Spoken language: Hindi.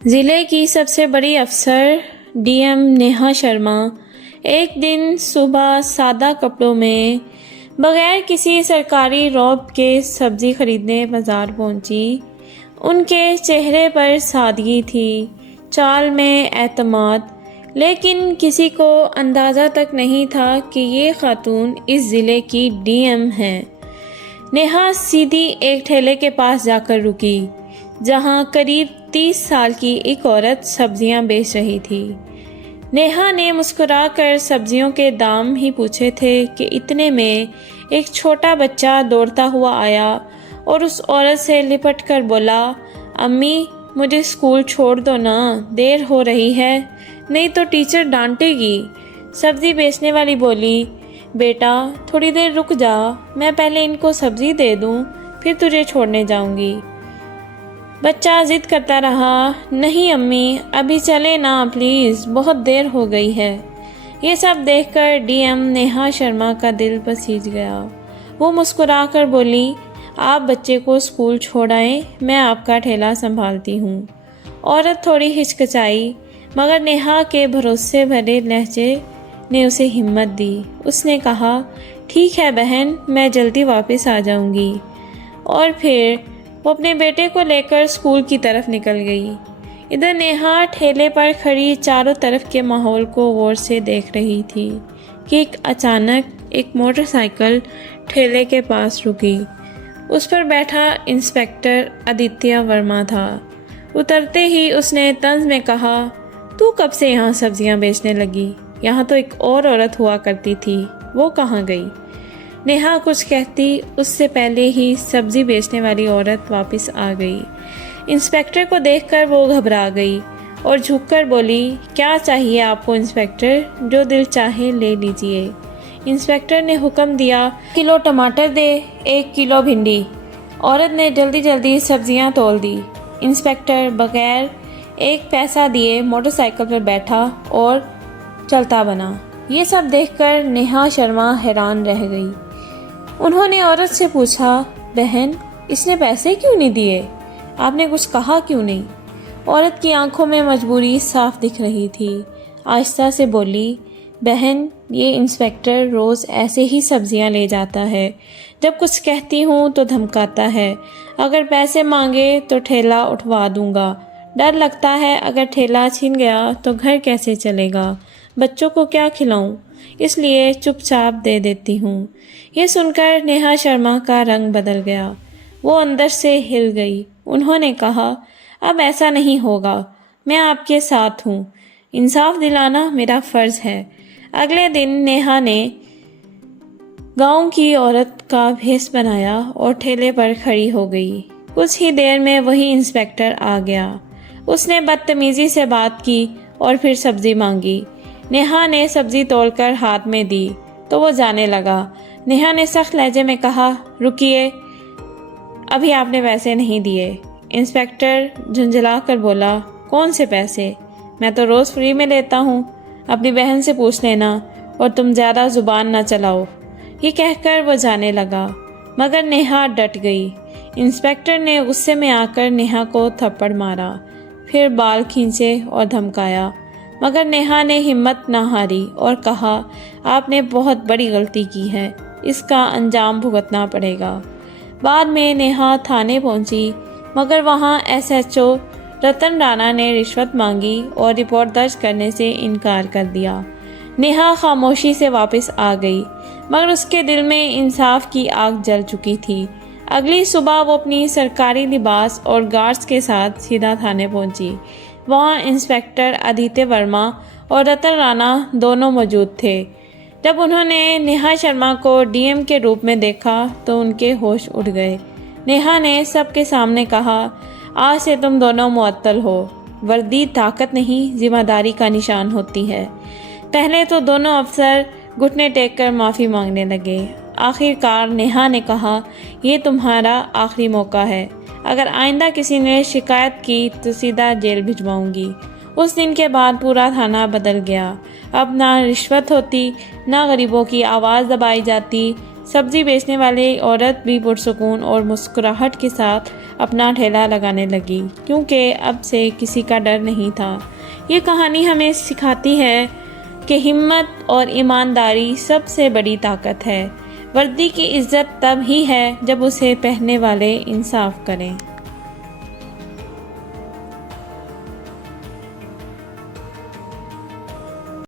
ज़िले की सबसे बड़ी अफसर डीएम नेहा शर्मा एक दिन सुबह सादा कपड़ों में बगैर किसी सरकारी रौब के सब्ज़ी खरीदने बाज़ार पहुंची। उनके चेहरे पर सादगी थी, चाल में एतमाद, लेकिन किसी को अंदाज़ा तक नहीं था कि ये खातून इस ज़िले की डीएम हैं। नेहा सीधी एक ठेले के पास जाकर रुकी, जहां करीब 30 साल की एक औरत सब्जियां बेच रही थी। नेहा ने मुस्कुराकर सब्जियों के दाम ही पूछे थे कि इतने में एक छोटा बच्चा दौड़ता हुआ आया और उस औरत से लिपट कर बोला, अम्मी मुझे स्कूल छोड़ दो ना, देर हो रही है, नहीं तो टीचर डांटेगी। सब्जी बेचने वाली बोली, बेटा थोड़ी देर रुक जा, मैं पहले इनको सब्जी दे दूं, फिर तुझे छोड़ने जाऊंगी। बच्चा जिद करता रहा, नहीं अम्मी अभी चले ना प्लीज़, बहुत देर हो गई है। ये सब देखकर डीएम नेहा शर्मा का दिल पसीज गया। वो मुस्कुराकर बोली, आप बच्चे को स्कूल छोड़ आए, मैं आपका ठेला संभालती हूँ। औरत थोड़ी हिचकिचाई, मगर नेहा के भरोसे भरे लहजे ने उसे हिम्मत दी। उसने कहा, ठीक है बहन, मैं जल्दी वापस आ जाऊंगी। और फिर वो अपने बेटे को लेकर स्कूल की तरफ निकल गई। इधर नेहा ठेले पर खड़ी चारों तरफ के माहौल को गौर से देख रही थी कि अचानक एक मोटरसाइकिल ठेले के पास रुकी। उस पर बैठा इंस्पेक्टर आदित्य वर्मा था। उतरते ही उसने तंज में कहा, तू कब से यहाँ सब्जियाँ बेचने लगी? यहाँ तो एक और औरत हुआ करती थी, वो कहाँ गई? नेहा कुछ कहती उससे पहले ही सब्जी बेचने वाली औरत वापस आ गई। इंस्पेक्टर को देखकर वो घबरा गई और झुककर बोली, क्या चाहिए आपको इंस्पेक्टर? जो दिल चाहे ले लीजिए। इंस्पेक्टर ने हुक्म दिया, किलो टमाटर दे, 1 किलो भिंडी। औरत ने जल्दी जल्दी सब्जियां तोल दी। इंस्पेक्टर बगैर एक पैसा दिए मोटरसाइकिल पर बैठा और चलता बना। ये सब देखकर नेहा शर्मा हैरान रह गई। उन्होंने औरत से पूछा, बहन इसने पैसे क्यों नहीं दिए? आपने कुछ कहा क्यों नहीं? औरत की आंखों में मजबूरी साफ दिख रही थी। आहिस्ता से बोली, बहन ये इंस्पेक्टर रोज़ ऐसे ही सब्जियां ले जाता है। जब कुछ कहती हूँ तो धमकाता है, अगर पैसे मांगे तो ठेला उठवा दूंगा। डर लगता है अगर ठेला छीन गया तो घर कैसे चलेगा, बच्चों को क्या खिलाऊं, इसलिए चुपचाप दे देती हूँ। ये सुनकर नेहा शर्मा का रंग बदल गया। वो अंदर से हिल गई। उन्होंने कहा, अब ऐसा नहीं होगा, मैं आपके साथ हूँ, इंसाफ दिलाना मेरा फ़र्ज़ है। अगले दिन नेहा ने गांव की औरत का भेष बनाया और ठेले पर खड़ी हो गई। कुछ ही देर में वही इंस्पेक्टर आ गया। उसने बदतमीजी से बात की और फिर सब्जी मांगी। नेहा ने सब्जी तोड़कर हाथ में दी तो वो जाने लगा। नेहा ने सख्त लहजे में कहा, रुकिए, अभी आपने पैसे नहीं दिए। इंस्पेक्टर झुंझला कर बोला, कौन से पैसे? मैं तो रोज़ फ्री में लेता हूँ, अपनी बहन से पूछ लेना, और तुम ज़्यादा ज़ुबान ना चलाओ। ये कहकर वो जाने लगा, मगर नेहा डट गई। इंस्पेक्टर ने गुस्से में आकर नेहा को थप्पड़ मारा, फिर बाल खींचे और धमकाया, मगर नेहा ने हिम्मत ना हारी और कहा, आपने बहुत बड़ी गलती की है, इसका अंजाम भुगतना पड़ेगा। बाद में नेहा थाने पहुंची, मगर वहां एसएचओ रतन राणा ने रिश्वत मांगी और रिपोर्ट दर्ज करने से इनकार कर दिया। नेहा खामोशी से वापस आ गई, मगर उसके दिल में इंसाफ की आग जल चुकी थी। अगली सुबह वो अपनी सरकारी लिबास और गार्ड्स के साथ सीधा थाने पहुंची। वहाँ इंस्पेक्टर आदित्य वर्मा और रतन राणा दोनों मौजूद थे। जब उन्होंने नेहा शर्मा को डीएम के रूप में देखा तो उनके होश उड़ गए। नेहा ने सबके सामने कहा, आज से तुम दोनों मुअत्तल हो। वर्दी ताकत नहीं, जिम्मेदारी का निशान होती है। पहले तो दोनों अफसर घुटने टेक कर माफ़ी मांगने लगे। आखिरकार नेहा ने कहा, ये तुम्हारा आखिरी मौका है, अगर आइंदा किसी ने शिकायत की तो सीधा जेल भिजवाऊंगी। उस दिन के बाद पूरा थाना बदल गया। अब ना रिश्वत होती, ना गरीबों की आवाज़ दबाई जाती, सब्जी बेचने वाली औरत भी पुरसुकून और मुस्कुराहट के साथ अपना ठेला लगाने लगी, क्योंकि अब से किसी का डर नहीं था। ये कहानी हमें सिखाती है कि हिम्मत और ईमानदारी सबसे बड़ी ताकत है। वर्दी की इज्जत तब ही है जब उसे पहनने वाले इंसाफ करें।